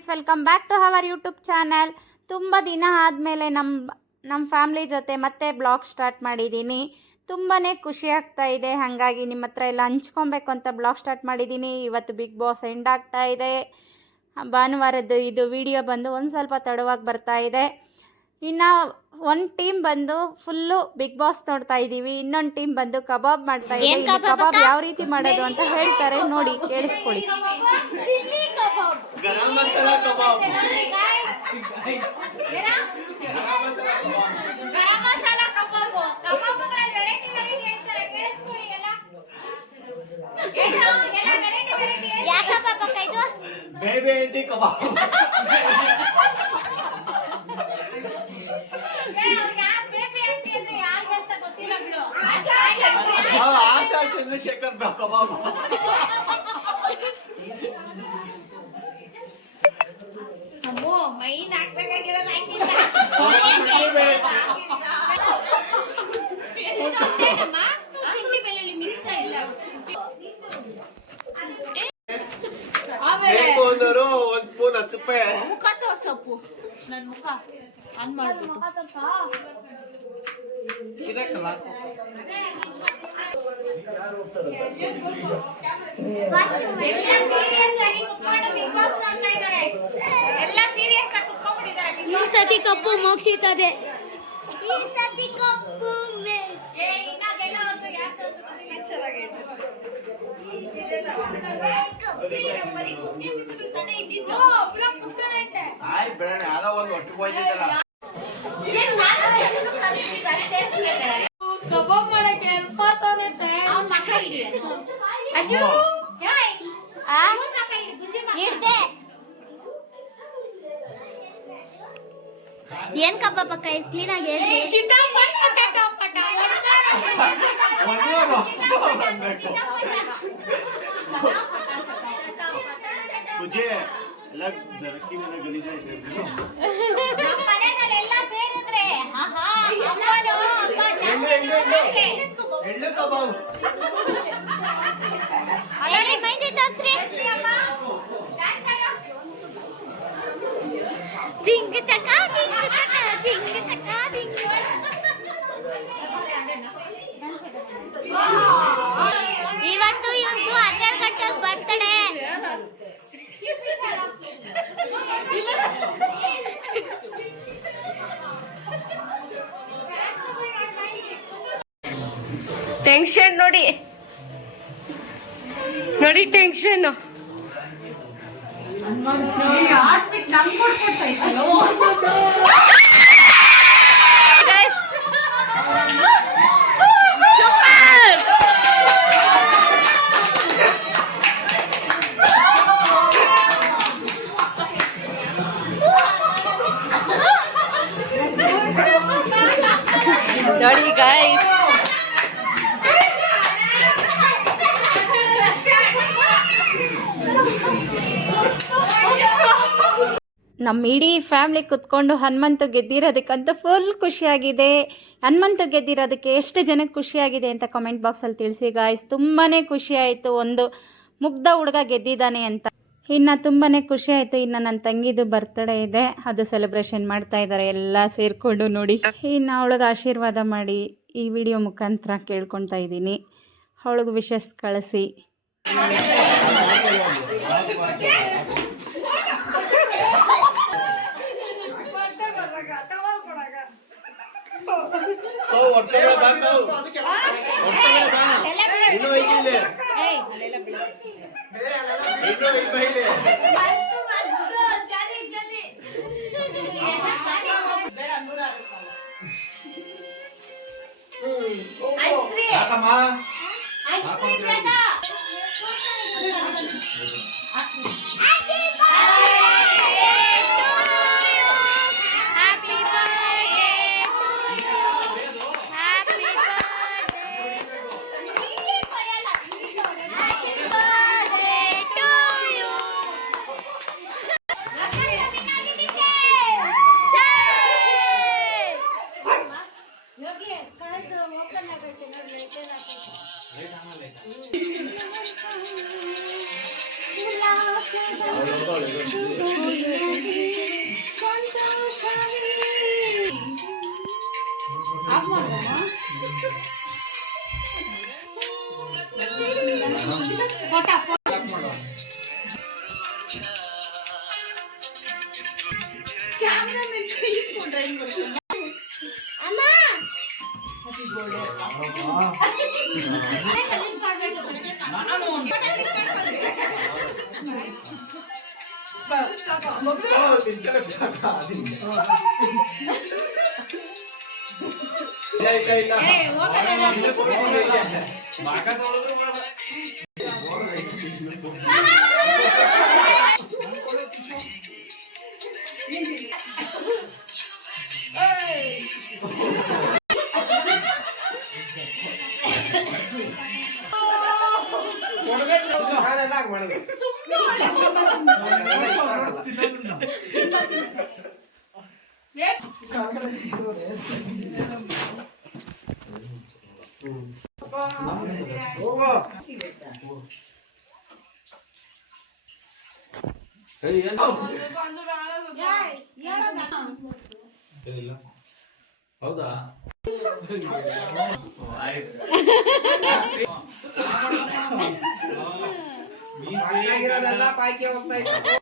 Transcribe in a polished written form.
Friends, welcome back to our YouTube channel. ತುಂಬ ದಿನ ಆದಮೇಲೆ ನಮ್ಮ ಫ್ಯಾಮ್ಲಿ ಜೊತೆ ಮತ್ತೆ ಬ್ಲಾಗ್ ಸ್ಟಾರ್ಟ್ ಮಾಡಿದ್ದೀನಿ. ತುಂಬಾ ಖುಷಿ ಆಗ್ತಾ ಇದೆ. ಹಾಗಾಗಿ ನಿಮ್ಮ ಹತ್ರ ಎಲ್ಲ ಹಂಚ್ಕೊಬೇಕು ಅಂತ ಬ್ಲಾಗ್ ಸ್ಟಾರ್ಟ್ ಮಾಡಿದ್ದೀನಿ. ಇವತ್ತು ಬಿಗ್ ಬಾಸ್ ಎಂಡ್ ಆಗ್ತಾ ಇದೆ. ಭಾನುವಾರದ್ದು ಇದು ವಿಡಿಯೋ ಬಂದು ಒಂದು ಸ್ವಲ್ಪ ತಡವಾಗಿ ಬರ್ತಾ ಇದೆ. ಇನ್ನು ಒಂದು ಟೀಮ್ ಬಂದು ಫುಲ್ಲು ಬಿಗ್ ಬಾಸ್ ನೋಡ್ತಾ ಇದ್ದೀವಿ, ಇನ್ನೊಂದು ಟೀಮ್ ಬಂದು ಕಬಾಬ್ ಮಾಡ್ತಾ ಇದೆ. ಕಬಾಬ್ ಯಾವ ರೀತಿ ಮಾಡೋದು ಅಂತ ಹೇಳ್ತಾರೆ, ನೋಡಿ ಕೇಳಿಸ್ಕೊಳ್ಳಿ. ಗರಂ ಮಸಾಲಾ ಕಬಾಬ್. ಗರಂ ಮಸಾಲಾ ಕಬಾಬ್. ಕಬಾಬ್ಗಳ ವೆರೈಟಿ ಹೇಳ್ತಾರೆ, ಕೇಳಿಸ್ಕೊಳ್ಳಿ ಎಲ್ಲ. ಯಾವ ಕಬಾಬ್ ಅಕ್ಕ ಇದು? ಬೇಬಿ ಎಂಟಿ ಕಬಾಬ್. ಆಶಾ ಚಂದ್ರಶೇಖರ್ ಕಬಾಬ್. ಅಮ್ಮೋ ಮೈನ್ ಹಾಕ್ಬೇಕಾಗಿರೋದು ಹಾಕಿಲ್ಲ. ಶುಂಠಿ ಬೆಳ್ಳುಳ್ಳಿ ಮಿಕ್ಸ್ ಆಗಿಲ್ಲ. ಬೇಕು ಅಂದರು ಒಂದು ಸ್ಪೂನ್ 10 ರೂಪಾಯಿ. ಮುಖ ತೋರ್ಸಪ್ಪು, ನನ್ನ ಮುಖ ಆನ್ ಮಾಡ್ಬಿಟ್ಟು. ಈ ಸತಿ ಕಪ್ಪು ಮೋಕ್ಷಿತದೆ. ಈ ಸತಿ ಕಪ್ಪು ಆಯ್ತು ಬಿಡೋಣ, ಯಾವ್ದೋ ಒಂದು ಒಟ್ಟಿಗೆ ಹೋಯ್ತಿದ್ದಲ್ಲ. ಕಬಾಬ್ ಮಾಡಕ್ಕೆ ಹೆಲ್ಪ್ ಆಗ್ತಾನೆ. ಏನ್ ಕಬಾಬ್ ಅಕ್ಕ ಕ್ಲೀನ್ ಆಗಿ ಹೇಳಿ. ಪೂಜೆ ಎಲ್ಲ ಜರಕಿ ಮೇಲೆ ಗಲೀಜಾಯ್ತು. ಎಳ್ಳು ಕಬಾಬ್. ಜಿಂಗ್ ಚಕ ಜಿಂಗ್ ಚಕ ಜಿಂಗ್ ಚಕ ಜಿಂಗ್. ಇವತ್ತು ಇವ್ದು 12 ಗಂಟೆಗೆ ಬರ್ತಡೆ. ಟೆನ್ಷನ್ ನೋಡಿ ನೋಡಿ, ಟೆನ್ಷನ್. ನೋಡಿ ಗೈಸ್, ನಮ್ಮ ಇಡೀ ಫ್ಯಾಮ್ಲಿ ಕುತ್ಕೊಂಡು ಹನುಮಂತು ಗೆದ್ದಿರೋದಕ್ಕಂತೂ ಫುಲ್ ಖುಷಿಯಾಗಿದೆ. ಹನುಮಂತು ಗೆದ್ದಿರೋದಕ್ಕೆ ಎಷ್ಟು ಜನಕ್ಕೆ ಖುಷಿಯಾಗಿದೆ ಅಂತ ಕಮೆಂಟ್ ಬಾಕ್ಸಲ್ಲಿ ತಿಳಿಸಿ ಗಾಯ್ಸ್. ತುಂಬಾ ಖುಷಿ ಆಯಿತು, ಒಂದು ಮುಗ್ಧ ಹುಡುಗ ಗೆದ್ದಿದ್ದಾನೆ ಅಂತ. ಇನ್ನು ತುಂಬಾ ಖುಷಿ ಆಯಿತು. ಇನ್ನು ನನ್ನ ತಂಗಿದು ಬರ್ತ್ಡೇ ಇದೆ, ಅದು ಸೆಲೆಬ್ರೇಷನ್ ಮಾಡ್ತಾ ಇದ್ದಾರೆ ಎಲ್ಲ ಸೇರಿಕೊಂಡು. ನೋಡಿ, ಇನ್ನು ಅವಳಿಗೆ ಆಶೀರ್ವಾದ ಮಾಡಿ ಈ ವಿಡಿಯೋ ಮುಖಾಂತರ ಕೇಳ್ಕೊತಾ ಇದ್ದೀನಿ. ಅವಳಿಗೆ ವಿಶಸ್ ಕಳಿಸಿ. ಇಲ್ಲ ಹೌದಾ ಪಾಯ್ಕೆ ಹೋಗ್ತಾ ಇತ್ತು